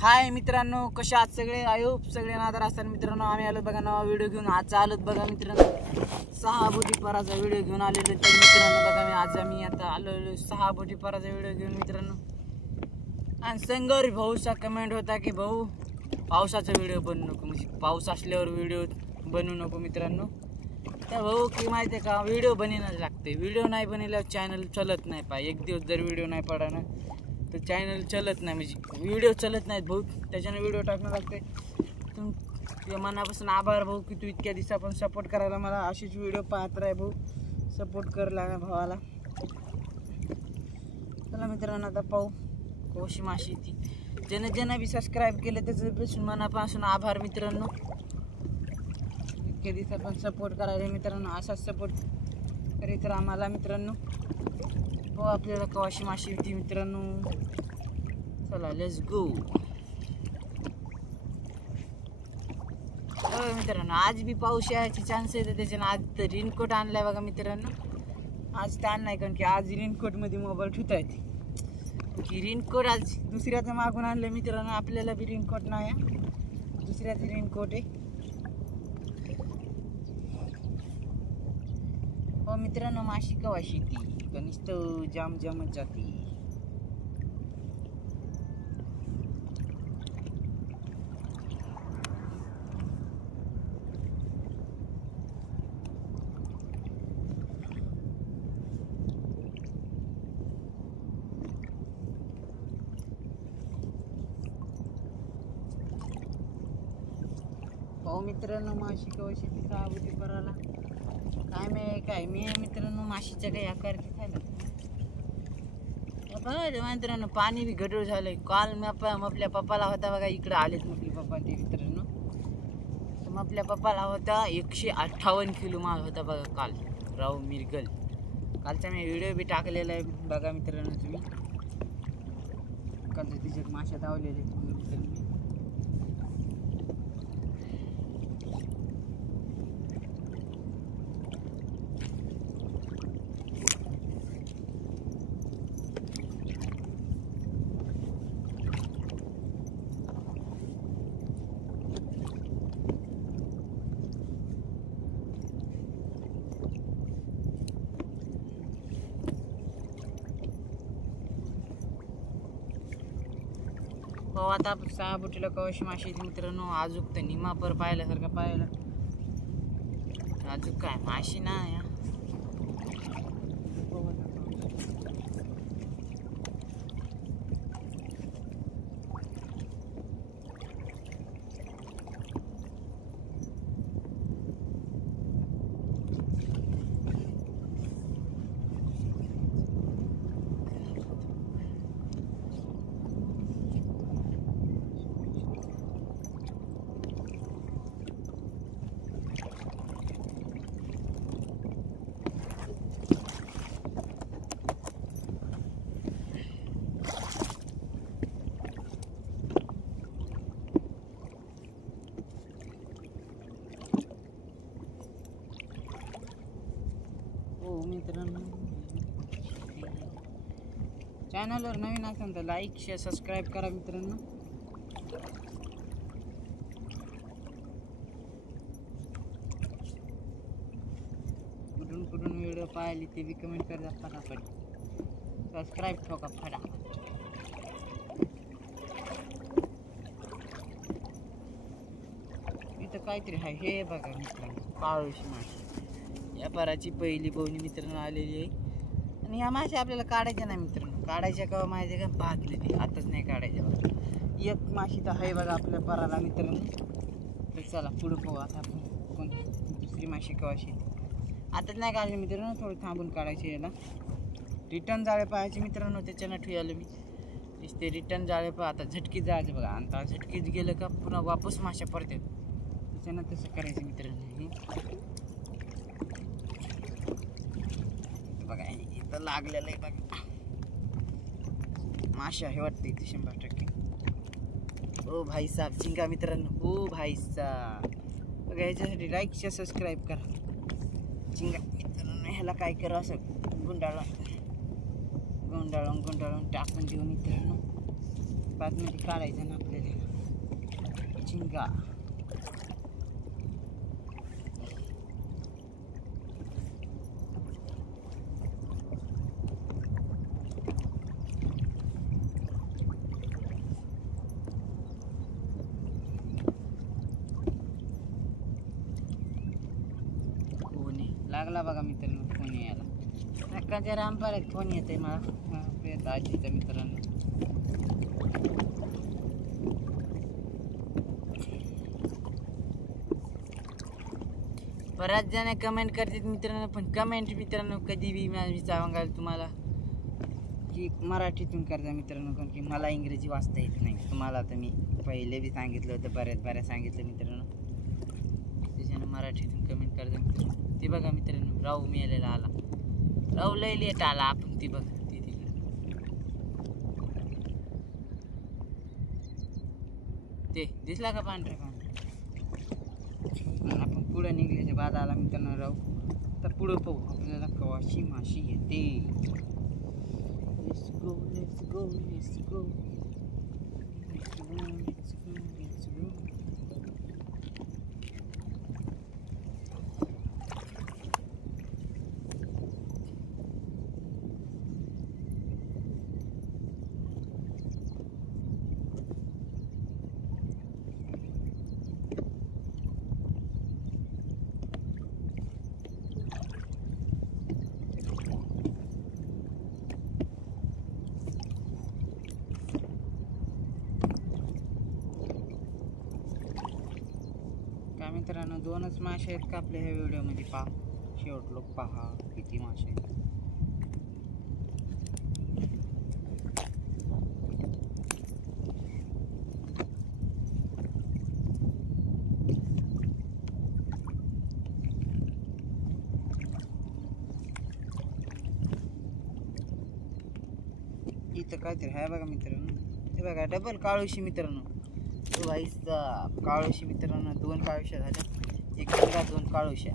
हाय मित्रांनो, कशा आहात सगळे? आय होप सगळे नादार असतात मित्रांनो. आम्ही आलो बघा नवा व्हिडिओ घेऊन. आजचा आलोत बघा मित्रांनो 6 बोटीपाराचा व्हिडिओ घेऊन आलेलो. तर मित्रांनो बघा आम्ही आता आलो 6 बोटीपाराचा व्हिडिओ घेऊन मित्रांनो. आणि संगर भाऊचा कमेंट होता की भाऊ पावसाचा व्हिडिओ बनवू नको, म्हणजे पाऊस असल्यावर व्हिडिओ बनवू नको मित्रांनो. तर भाऊ की माहिती आहे का, व्हिडिओ बनवणं लागते. व्हिडिओ नाही बनवल्यावर चॅनल चलत नाही. एक दिवस जर व्हिडिओ नाही पडा ना तर चॅनल चलत नाही, म्हणजे व्हिडिओ चलत नाहीत भाऊ. त्याच्याने व्हिडिओ टाकणं लागते. तुमच्या मनापासून आभार भाऊ की तू इतक्या दिवसापासून सपोर्ट करायला. मला अशीच व्हिडिओ पाहत राह भाऊ, सपोर्ट कर लागा भावाला. चला मित्रांनो आता पाहू कशी माशी ती. ज्यांना बी सबस्क्राईब केलं त्याच्यापासून मनापासून आभार मित्रांनो. इतक्या दिवसापासून सपोर्ट करायला मित्रांनो. असाच सपोर्ट करीत राहा आम्हाला मित्रांनो. हो आपल्याला कवाशी माशी होती मित्रांनो. चला लेट्स गो. मित्रांनो आज बी पाऊस यायची चान्स आहे, तर त्याच्यानं आज तर रेनकोट आणलाय बघा मित्रांनो. आज तर आणलाय कारण की आज रेनकोटमध्ये मोबाईल ठेवता येते. की रेनकोट आज दुसऱ्याचं मागून आणलं मित्रांनो. आपल्याला बी रेनकोट नाही, दुसऱ्याचं रेनकोट आहे. हो मित्रांनो माशी कवाशी ती कनिष्ठ जाम जामच जाते. हो मित्रांनो माशी कवाशी ती सावधी करायला काय मी मित्रांनो माशीच्या काही आकारची खायला मित्रांनो. पाणी बी गढूळ झालंय. काल मी आपल्या पप्पाला होता बघा, इकडे आलेच म्हटले पप्पा ते मित्रांनो. तर मग आपल्या पप्पाला होता 158 किलो माल होता बघा काल राहू मिरगल. कालचा मी व्हिडिओ बी टाकलेला आहे बघा मित्रांनो तुम्ही. कालच्या तिच्यात माशा धावलेले मित्रांनो. हो आता 6 बोटीला कवाशी माशी मित्रांनो. आजूक तर निमापर पाहिल्यासारखं पाहायला. अजून काय माशी ना या. मित्रांनो चॅनलवर नवीन असेल तर लाईक शेअर सबस्क्राईब करा मित्रांनो. कुठून व्हिडिओ पाहिली ते बी कमेंट करतात फटाफट. सबस्क्राईब ठोका फटाफट. इथं काहीतरी आहे हे बघा मित्रांनो. काळूशी माशी या पाराची पहिली बोवणी मित्रांनो आलेली आहे. आणि ह्या माशा आपल्याला काढायच्या नाही मित्रांनो. काढायच्या का माहिती का, पाहतले ते आताच नाही काढायच्या बघा. एक माशी तर आहे बघा आपल्या पराला मित्रांनो. तर चला पुढं पाहू आता आपण कोणती दुसरी माशी कवाशी. आताच नाही काढली मित्रांनो, थोडं थांबून काढायचे. याला रिटर्न जाळे पाहायचे मित्रांनो. त्याच्यानं ठेवलं मी नुसते रिटर्न जाळे पहा. आता झटकीत जायचं बघा. आता झटकीत गेलं का पुन्हा वापस माशा पडतात. त्याच्यानं तसं करायचं मित्रांनो. बघा इथं लागलेलं आहे बघा माशा हे वाटतं इथे 100%. ओ भाई साहब चिंगा मित्रांनो. हो भाई साहब बघा ह्याच्यासाठी लाईक शेअर सबस्क्राईब करा. चिंगा मित्रांनो ह्याला काय करा असं गुंडाळून टाकून देऊ मित्रांनो. 5 मिनिट काढायचं ना आपल्याला. चिंगा. लागला बघा मित्रांनो फोन यायला. नक्काच्या रामपाड्यात फोन येते मला आजीच्या मित्रांनो. बऱ्याच जण कमेंट करतात मित्रांनो, पण कमेंट मित्रांनो कधी बी मी सांगाल तुम्हाला की मराठीतून करता मित्रांनो, कारण की मला इंग्रजी वाचता येत नाही. तुम्हाला तर मी पहिले बी सांगितलं होतं, बऱ्याच सांगितलं मित्रांनो. त्याच्यानं मराठीतून कमेंट करता मित्रांनो. ते बघा मित्रांनो राहू मिळालेला आला. राहू लय लेट आला. आपण ती बघा ती तिकडे ते दिसला का पांढरा आपण पुढे निघल्याच्या बाद आला मित्रांनो राहू. तर पुढं पाहू आपल्याला कवाशी माशी येते. Let's go, let's go, let's go. Let's go, let's go, let's go. मित्रांनो दोनच मासे आहेत का आपल्या ह्या व्हिडिओमध्ये. पहा शेवट लोक पहा किती मासे आहेत. इथं काहीतरी आहे बघा मित्रांनो. हे बघा डबल काळूशी मित्रांनो. काळोशी मित्रांनो 2 काळोश्या झाल्या. एक गंगा 2 काळोश्या.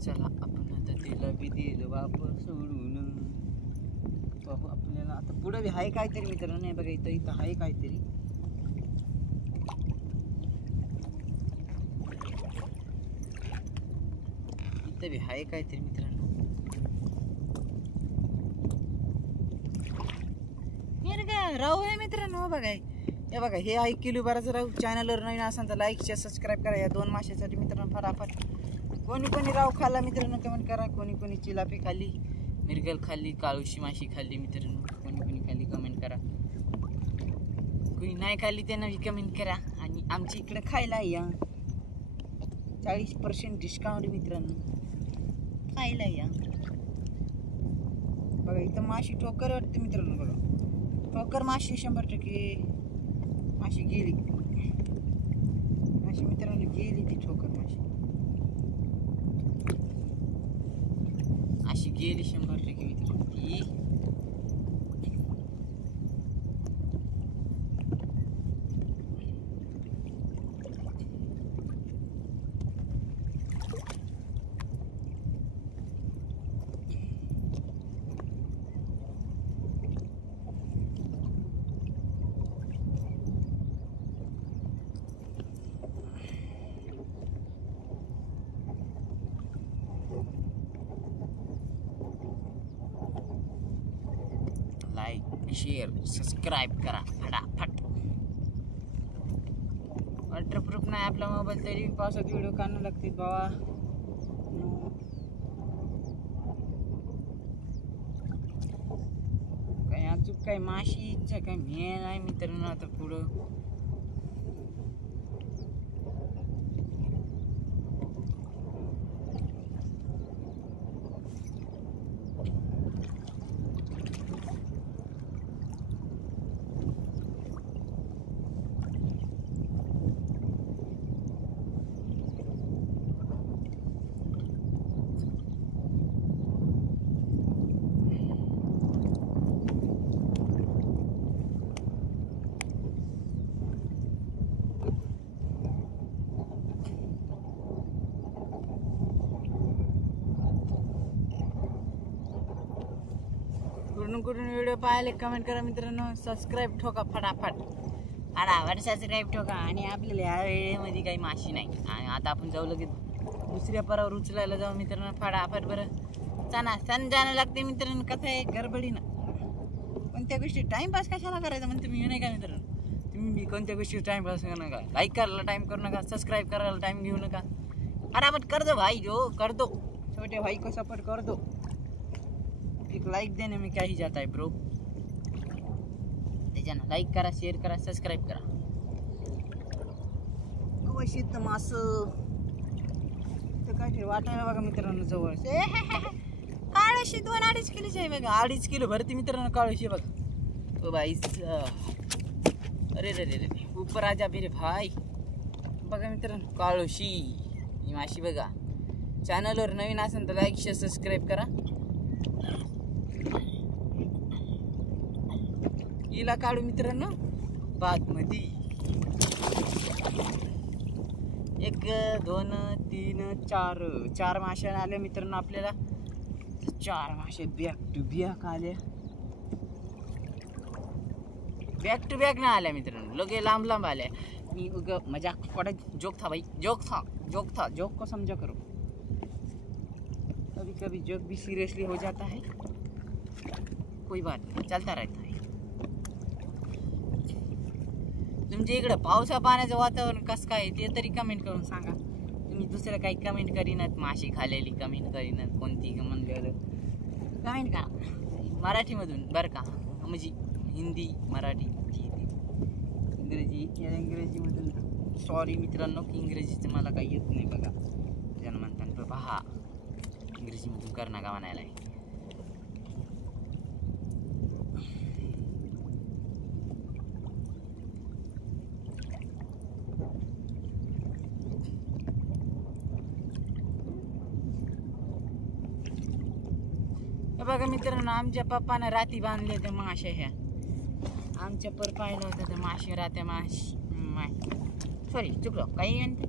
चला आपण आता तिला बी दिलं वापस सोडून पाहू आपल्याला. आता पुढं बी आहे काहीतरी मित्रांनो. नाही बघा इथं आहे काहीतरी. इथं बी आहे काहीतरी मित्रांनो. राहू आहे मित्रांनो. बघा हे बघा हे आहे किलो बाराचं राहू. चॅनलवर नवीन असाल तर लाईक शेअर सबस्क्राईब करा. या 2 माशासाठी मित्रांनो फटाफट. कोणी राहू खाल्ला मित्रांनो कमेंट करा. कोणी चिलापी खाल्ली, मिरगल खाल्ली, काळूशी माशी खाल्ली मित्रांनो. कोणी खाल्ली कमेंट करा. कोणी नाही खाल्ली त्यांना बी कमेंट करा. आणि आमच्या इकडे खायला या 40% डिस्काउंट मित्रांनो. खायला या. बघा इथं माशी ठोकर वाटते मित्रांनो. बघा ठोकर माशी 100% माशी गेली. माशी मित्रांनो गेली ती ठोकर माशी. अशी गेली 100% मित्रांनो ती. लाईक शेअर सबस्क्राईब करा फटाफट. वॉटरप्रूफ नाही आपला मोबाईल तरी पावसात व्हिडिओ काढणं लागते बाबा. काही अचूक काही माशी इच्छा काही मेळ नाही मित्रांनो. आता पुढं कुठून व्हिडिओ पाहायला कमेंट करा मित्रांनो. सबस्क्राईब ठोका फटाफट. फटाफट सबस्क्राईब ठोका. आणि आपल्याला या वेळेमध्ये काही माशी नाही. आणि आता आपण जाऊ लगेच दुसऱ्या परावर उचलायला जाऊ मित्रांनो. फटाफट बरं चला सण जाणं लागते मित्रांनो. कसं आहे गडबडीनं कोणत्या गोष्टी टाइमपास कशाला करायचं म्हणते मी नाही का मित्रांनो. तुम्ही कोणत्या गोष्टी टाइमपास करू नका. लाईक करायला टाइम करू नका. सबस्क्राईब करायला टाइम घेऊ नका. फटाफट कर दो भाई. जो कर दो छोटे भाई को सपोर्ट कर दो. एक लाइक देने में क्या ही जाता है ब्रो. त्याच्यानं लाईक करा, शेअर करा, सबस्क्राईब करा. अवश्य मास तर काय वाटायला बघा मित्रांनो जवळ. काळशी 2-2.5 किलोची आहे बघा. 2.5 किलो भरती मित्रांनो काळशी बघा. ओ भाई अरे रे रे रे ऊपर आजा मेरे भाई. बघा मित्रांनो काळशी ही माशी बघा. चॅनलवर नवीन असेल तर लाईक शेअर सबस्क्राईब करा. हिला काढू मित्रांनो बादमती. 1 2 3 4 माश्या आल्या मित्रांनो आपल्याला. 4 मासे बॅक टू बॅक आल्या. बॅक टू बॅक ना आल्या मित्रांनो. लगे लांब लांब आल्या. मी मजाक पड़ा. जोक था भाई. जोक था. जोक को समझा करो. कभी कभी जोक भी सीरियसली हो जाता है. कोई बात नहीं चलता रहता है. तुमच्या इकडं पावसा पाण्याचं वातावरण कसं काय ते तरी कमेंट करून सांगा. तुम्ही दुसरं काही कमेंट करीनात. माशी खाल्लेली कमेंट करीनात. कोणती म्हणलेलं कमेंट करा मराठीमधून बरं का. म्हणजे हिंदी मराठी इंग्रजीमधून. सॉरी मित्रांनो की इंग्रजीचं मला काही येत नाही बघा. ज्यांना म्हणतात पहा इंग्रजीमधून कर नका म्हणायला. बघा मित्रांनो आमच्या पप्पानं राती बांधले होते माश्या ह्या. आमच्या पर पाहिलं होतं तर मासे रात्या सॉरी चुकलो काही म्हणते.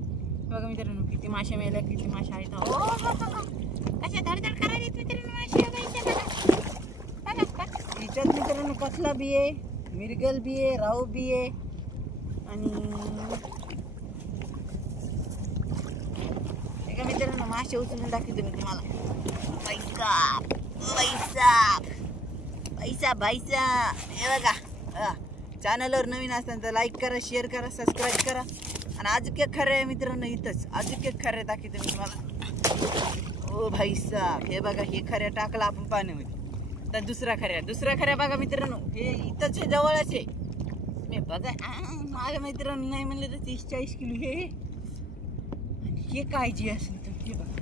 बघा मित्रांनो किती मासे मेल्या किती मासे आहेत. कशा धडधड करायला मित्रांनो मासे. तिच्यात मित्रांनो कसला बी आहे, मिरगल बी आहे, राऊ बी आहे. आणि एका मित्रांनो मासे उचलून दाखवते मी तुम्हाला. पैसा हे बघा. चॅनलवर नवीन असताना तर लाईक करा, शेअर करा, सबस्क्राईब करा. आणि आज के खरं आहे मित्रांनो इथंच. आज के खरं दाखवते मी तुम्हाला. ओ भाई साहब हे बघा. हे खऱ्या टाकला आपण पाण्यामध्ये. तर दुसरा खऱ्या बघा मित्रांनो. हे इथंच आहे जवळच आहे. मी बघा माझ्या मित्रांनो नाही म्हणलं तर 30-40 किलो हे. आणि हे काय जी असेल तर हे बघा.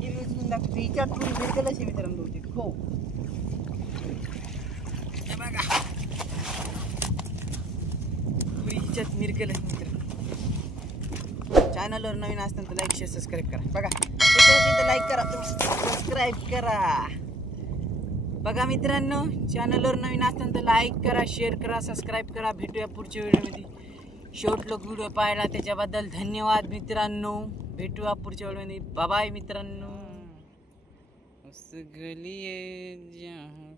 हे उचलून दाखवते. हिच्यात पुरी भेटलंच आहे मित्रांनो बहुतेक. हो हे बघा पुरी हिच्यात मिरकलच मित्रांनो. चॅनलवर नवीन असताना तर लाईक शेअर सबस्क्राईब करा. बघा तिथं लाईक करा, सबस्क्राईब करा. बघा मित्रांनो चॅनलवर नवीन असताना तर लाईक करा, शेअर करा, सबस्क्राईब करा. भेटूया पुढच्या व्हिडिओमध्ये. शेवट लोक व्हिडिओ पाहिला त्याच्याबद्दल धन्यवाद मित्रांनो. भेटूया पुढच्या व्हिडिओमध्ये. बाय बाय मित्रांनो. उस गली जहाँ